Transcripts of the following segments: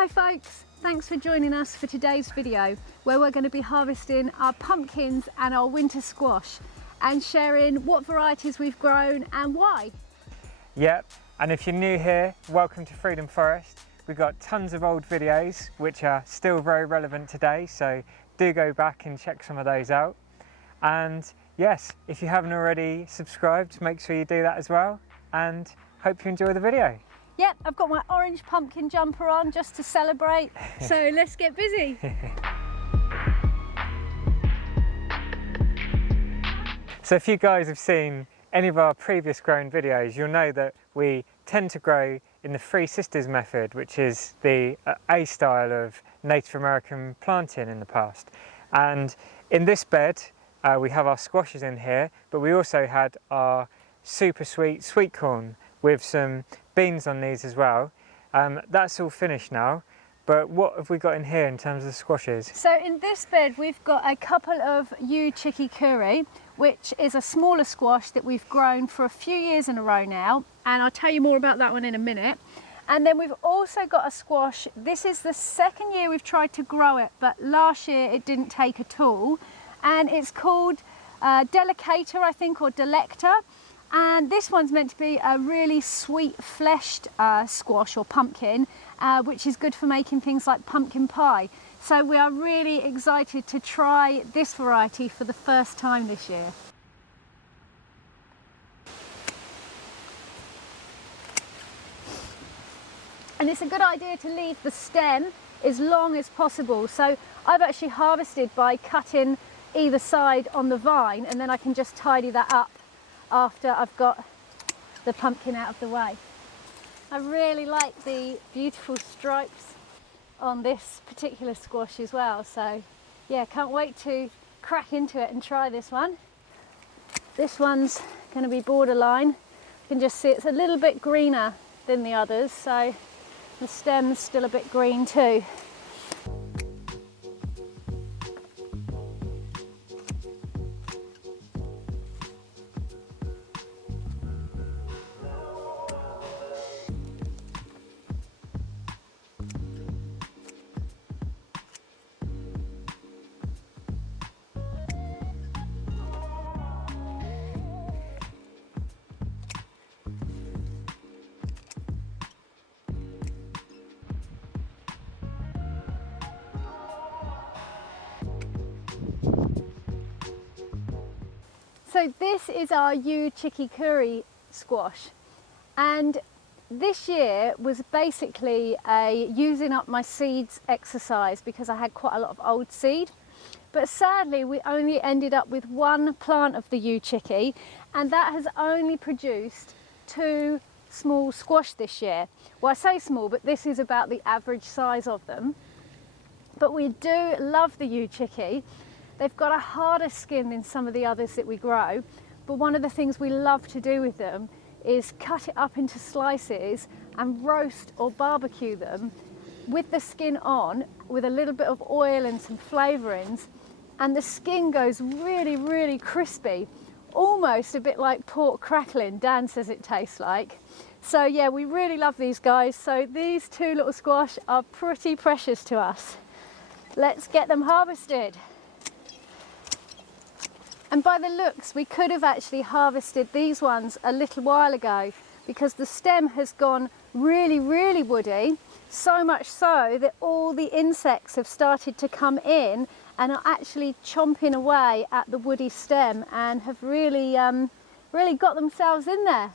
Hi folks, thanks for joining us for today's video where we're going to be harvesting our pumpkins and our winter squash and sharing what varieties we've grown and why. Yep, and if you're new here, welcome to Freedom Forest. We've got tons of old videos which are still very relevant today, so do go back and check some of those out. And yes, if you haven't already subscribed, make sure you do that as well, and hope you enjoy the video. Yep, I've got my orange pumpkin jumper on just to celebrate, so let's get busy. So if you guys have seen any of our previous growing videos, you'll know that we tend to grow in the Three Sisters method, which is the A style of Native American planting in the past. And in this bed, we have our squashes in here, but we also had our super sweet corn with some beans on these as well. That's all finished now, but what have we got in here in terms of squashes? So in this bed we've got a couple of U chicky curry, which is a smaller squash that we've grown for a few years in a row now, and I'll tell you more about that one in a minute. And then we've also got a squash. This is the second year we've tried to grow it, but last year it didn't take at all, and it's called Delicator, I think, or Delector. And this one's meant to be a really sweet fleshed squash or pumpkin, which is good for making things like pumpkin pie. So we are really excited to try this variety for the first time this year. And it's a good idea to leave the stem as long as possible. So I've actually harvested by cutting either side on the vine, and then I can just tidy that up after I've got the pumpkin out of the way. I really like the beautiful stripes on this particular squash as well, so yeah, can't wait to crack into it and try this one. This one's going to be borderline. You can just see it's a little bit greener than the others, so the stem's still a bit green too. So this is our U chicky curry squash, and this year was basically a using up my seeds exercise because I had quite a lot of old seed. But sadly we only ended up with one plant of the U chicky, and that has only produced 2 small squash this year. Well, I say small, but this is about the average size of them. But we do love the U chicky. They've got a harder skin than some of the others that we grow, but one of the things we love to do with them is cut it up into slices and roast or barbecue them with the skin on, with a little bit of oil and some flavourings, and the skin goes really crispy, almost a bit like pork crackling. Dan says it tastes like. So yeah, we really love these guys. So these 2 little squash are pretty precious to us. Let's get them harvested. And by the looks, we could have actually harvested these ones a little while ago because the stem has gone really woody, so much so that all the insects have started to come in and are actually chomping away at the woody stem and have really got themselves in there.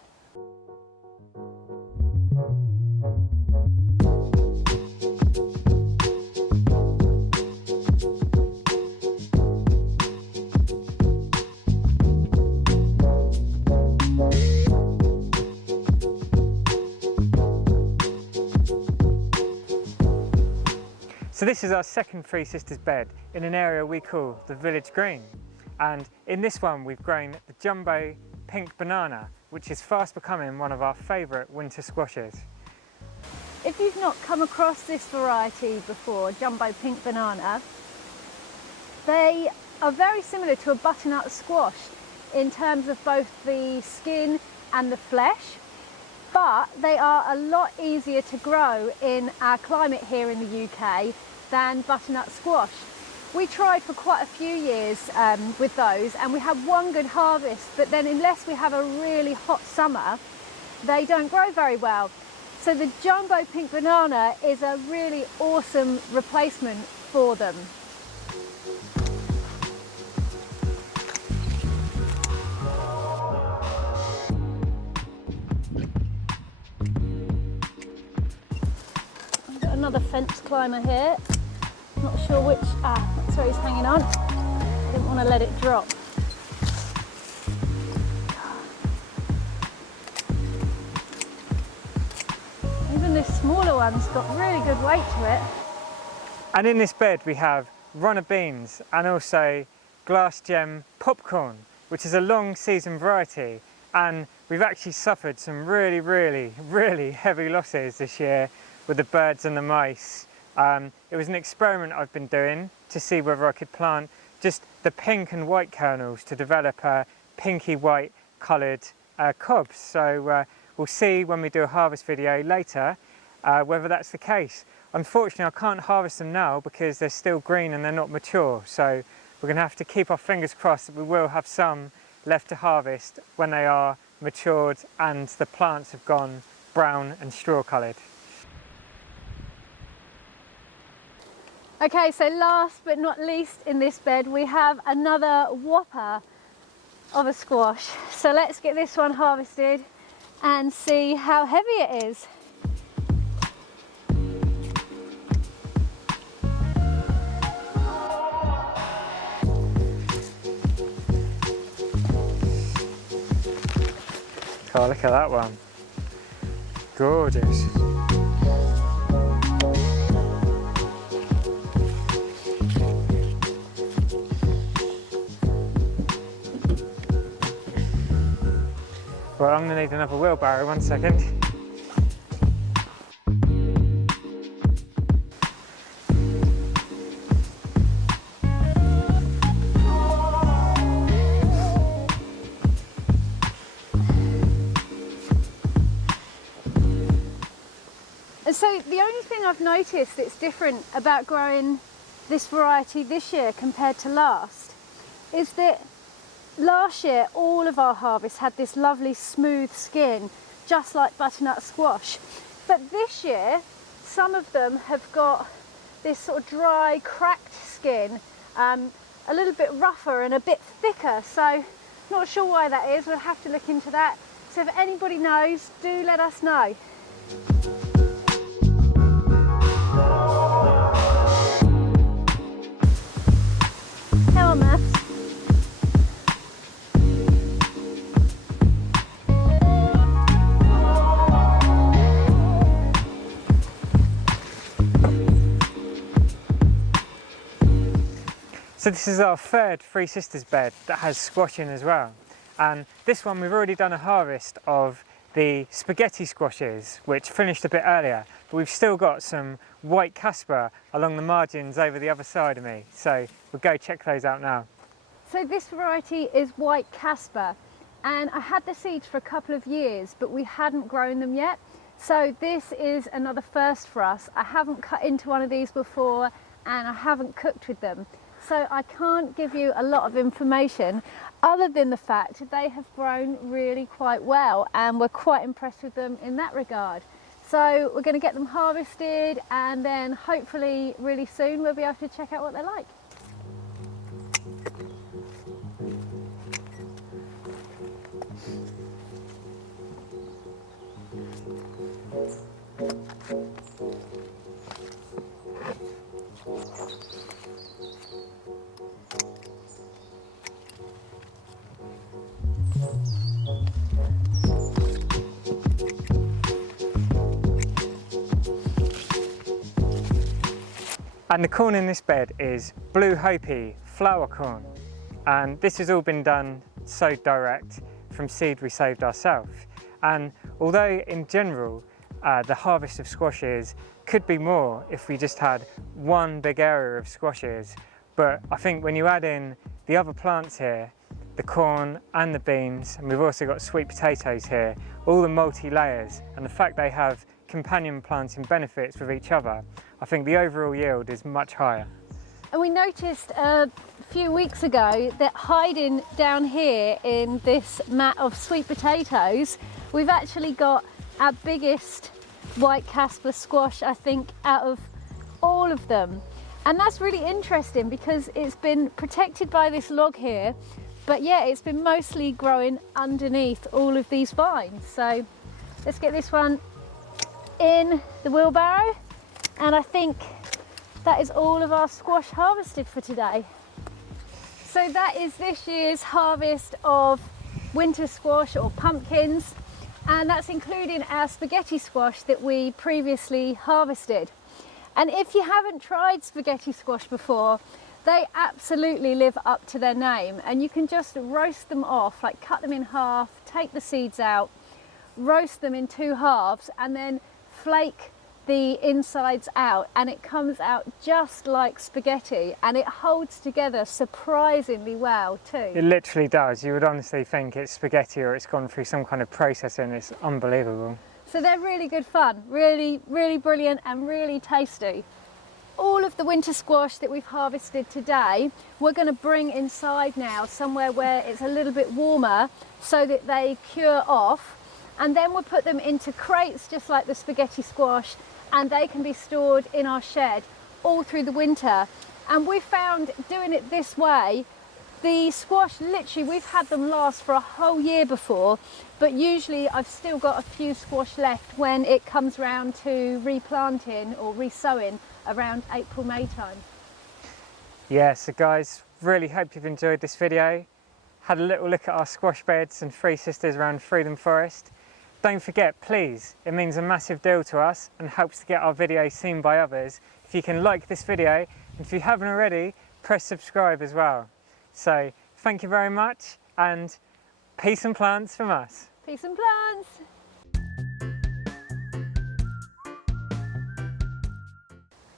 So this is our second Three Sisters bed in an area we call the Village Green. And in this one we've grown the jumbo pink banana, which is fast becoming one of our favourite winter squashes. If you've not come across this variety before, jumbo pink banana, they are very similar to a butternut squash in terms of both the skin and the flesh. but they are a lot easier to grow in our climate here in the UK than butternut squash. We tried for quite a few years with those, and we had one good harvest, but then unless we have a really hot summer, they don't grow very well. So the jumbo pink banana is a really awesome replacement for them. I've got another fence climber here. Not sure which, that's where he's hanging on. I didn't want to let it drop. Even this smaller one's got really good weight to it. And in this bed we have runner beans and also glass gem popcorn, which is a long season variety, and we've actually suffered some really heavy losses this year with the birds and the mice. It was an experiment I've been doing to see whether I could plant just the pink and white kernels to develop pinky white coloured cobs. So we'll see when we do a harvest video later whether that's the case. Unfortunately, I can't harvest them now because they're still green and they're not mature. So we're going to have to keep our fingers crossed that we will have some left to harvest when they are matured and the plants have gone brown and straw coloured. Okay, so last but not least in this bed, we have another whopper of a squash. So let's get this one harvested and see how heavy it is. Oh, look at that one. Gorgeous. Well, I'm going to need another wheelbarrow, 1 second. So the only thing I've noticed that's different about growing this variety this year compared to last is that last year all of our harvests had this lovely smooth skin, just like butternut squash. But this year some of them have got this sort of dry, cracked skin, a little bit rougher and a bit thicker. So not sure why that is, we'll have to look into that. So if anybody knows, do let us know. Hello, Maths. So this is our third Three Sisters bed that has squash in as well. And this one we've already done a harvest of the spaghetti squashes, which finished a bit earlier, but we've still got some white Casper along the margins over the other side of me. So we'll go check those out now. So this variety is white Casper, and I had the seeds for a couple of years, but we hadn't grown them yet. So this is another first for us. I haven't cut into one of these before and I haven't cooked with them. So I can't give you a lot of information other than the fact they have grown really quite well and we're quite impressed with them in that regard. So we're going to get them harvested and then hopefully really soon we'll be able to check out what they're like. And the corn in this bed is Blue Hopi flower corn. And this has all been done sowed direct from seed we saved ourselves. And although in general, the harvest of squashes could be more if we just had one big area of squashes, but I think when you add in the other plants here, the corn and the beans, and we've also got sweet potatoes here, all the multi-layers, and the fact they have companion planting benefits with each other, I think the overall yield is much higher. And we noticed a few weeks ago that hiding down here in this mat of sweet potatoes, we've actually got our biggest white Casper squash, I think, out of all of them. And that's really interesting because it's been protected by this log here, but yeah, it's been mostly growing underneath all of these vines. So let's get this one in the wheelbarrow, and I think that is all of our squash harvested for today. So that is this year's harvest of winter squash or pumpkins, and that's including our spaghetti squash that we previously harvested. And if you haven't tried spaghetti squash before, they absolutely live up to their name, and you can just roast them off, like cut them in half, take the seeds out, roast them in two halves, and then flake the insides out, and it comes out just like spaghetti, and it holds together surprisingly well too. It literally does. You would honestly think it's spaghetti or it's gone through some kind of processing. It's unbelievable. So they're really good fun, really brilliant and really tasty. All of the winter squash that we've harvested today, we're going to bring inside now, somewhere where it's a little bit warmer so that they cure off, and then we'll put them into crates just like the spaghetti squash, and they can be stored in our shed all through the winter. And we found doing it this way, the squash, literally we've had them last for a whole year before, but usually I've still got a few squash left when it comes round to replanting or resowing around April, May time. Yeah, so guys, really hope you've enjoyed this video. Had a little look at our squash beds and Three Sisters around Freedom Forest. Don't forget, please, it means a massive deal to us and helps to get our videos seen by others. If you can like this video, and if you haven't already, press subscribe as well. So thank you very much, and peace and plants from us. Peace and plants.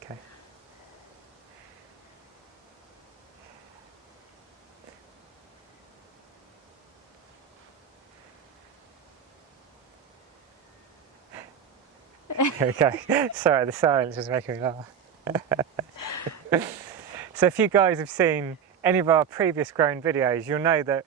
Okay. Here we go. Sorry, the silence was making me laugh. So if you guys have seen any of our previous grown videos, you'll know that